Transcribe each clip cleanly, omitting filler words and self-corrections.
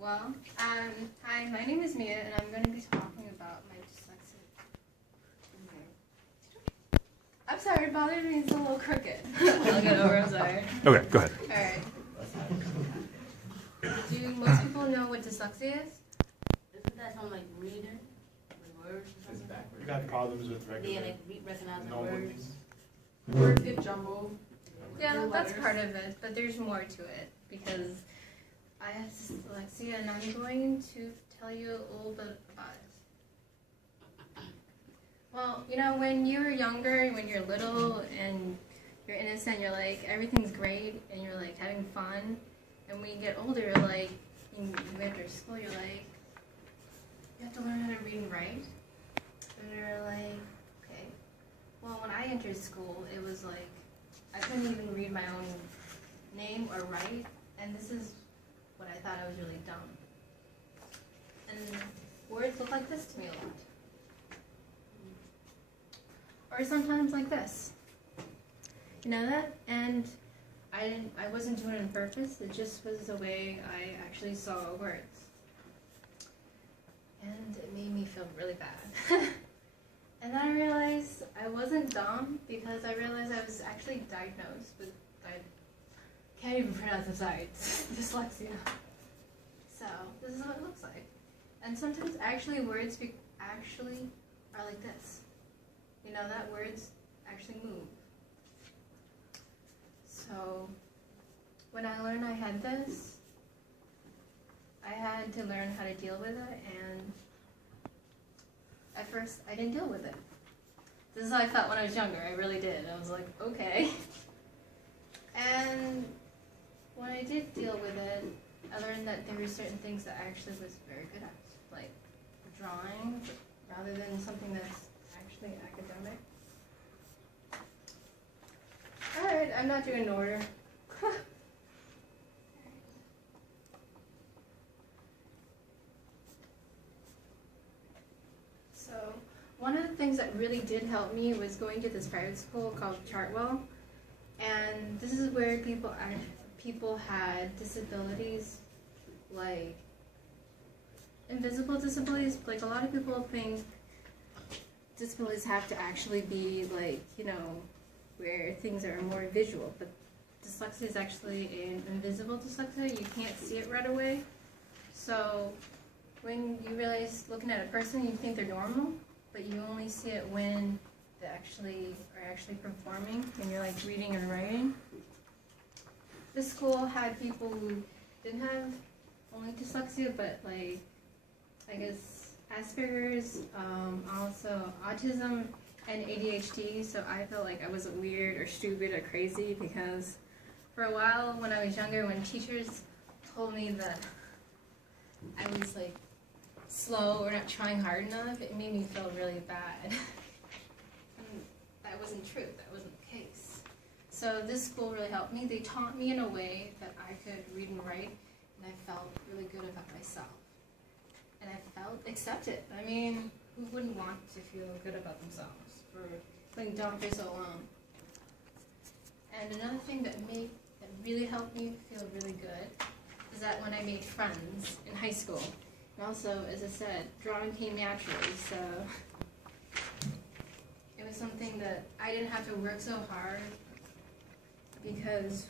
Well, hi, my name is Mia, and I'm going to be talking about my dyslexia. I'm sorry, it bothered me, it's a little crooked. I'll get over, I'm sorry. Okay, go ahead. Alright. Do most people know what dyslexia is? Isn't that something like reading the words or It's something? backwards. You got problems with Yeah, regular like recognizing normal words. things. Words get jumbled. Yeah, that's letters. part of it, but there's more to it, because I have dyslexia, and I'm going to tell you a little bit about it. Well, you know, when you're younger, when you're little, and you're innocent, you're like, everything's great, and you're like having fun, and when you get older, like, you enter school, you're like, you have to learn how to read and write, and you're like, okay. Well, when I entered school, it was like, I couldn't even read my own name or write, and this is what I thought I was really dumb. And words look like this to me a lot. Or sometimes like this. You know that? And I wasn't doing it on purpose, it just was the way I actually saw words. And it made me feel really bad. And then I realized I wasn't dumb because I realized I was actually diagnosed with, I can't even pronounce the side, dyslexia. So this is what it looks like. And sometimes actually words actually are like this. You know that words actually move. So when I learned I had this, I had to learn how to deal with it, and at first, I didn't deal with it. This is how I felt when I was younger. I really did. I was like, okay. And when I did deal with it, I learned that there were certain things that I actually was very good at, like drawing, rather than something that's actually academic. Alright, I'm not doing an order. So, one of the things that really did help me was going to this private school called Chartwell, and this is where people had disabilities, like invisible disabilities. Like a lot of people think disabilities have to actually be like, you know, where things are more visual, but dyslexia is actually an invisible dyslexia. You can't see it right away. So when you realize looking at a person, you think they're normal, but you only see it when they are actually performing, and you're like reading and writing. This school had people who didn't have only dyslexia, but like, I guess Asperger's, also autism and ADHD, so I felt like I wasn't weird or stupid or crazy, because for a while when I was younger, when teachers told me that I was like slow or not trying hard enough, it made me feel really bad. And that wasn't true, that wasn't the case. So this school really helped me. They taught me in a way that I could read and write, and I felt really good about myself. And I felt accepted. I mean, who wouldn't want to feel good about themselves for being dumb for so long? And another thing that really helped me feel really good is that when I made friends in high school, and also, as I said, drawing came naturally, so it was something that I didn't have to work so hard, because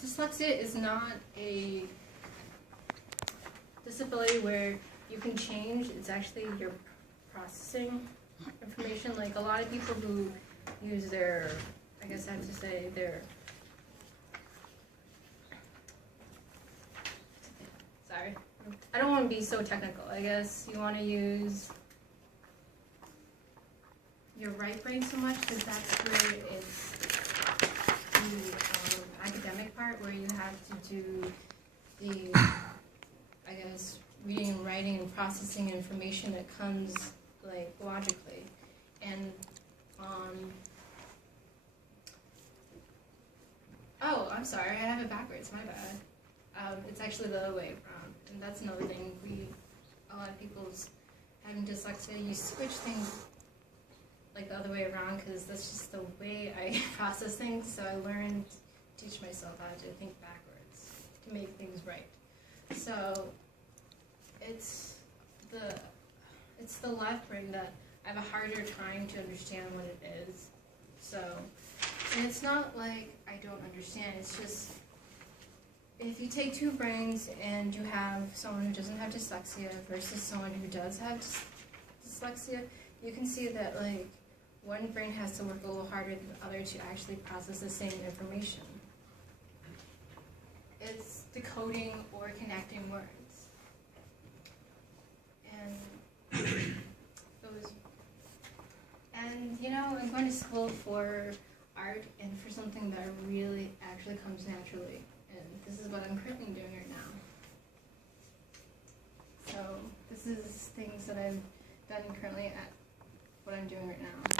dyslexia is not a disability where you can change. It's actually your processing information. Like a lot of people who use their, I guess I have to say, their, sorry, I don't want to be so technical. I guess you want to use your right brain so much, because that's where it's the academic part, where you have to do the, I guess, reading and writing and processing information that comes like logically. And oh, I'm sorry, I have it backwards, my bad. It's actually the other way around, and that's another thing. A lot of people's having dyslexia, you switch things like the other way around, because that's just the way I process things. So I learned to teach myself how to think backwards to make things right. So it's the left brain that I have a harder time to understand what it is. So, and it's not like I don't understand, it's just, if you take two brains and you have someone who doesn't have dyslexia versus someone who does have dyslexia, you can see that like one brain has to work a little harder than the other to actually process the same information. It's decoding or connecting words. And those, and you know, I'm going to school for art and for something that really actually comes naturally. And this is what I'm currently doing right now. So this is things that I've done currently at what I'm doing right now.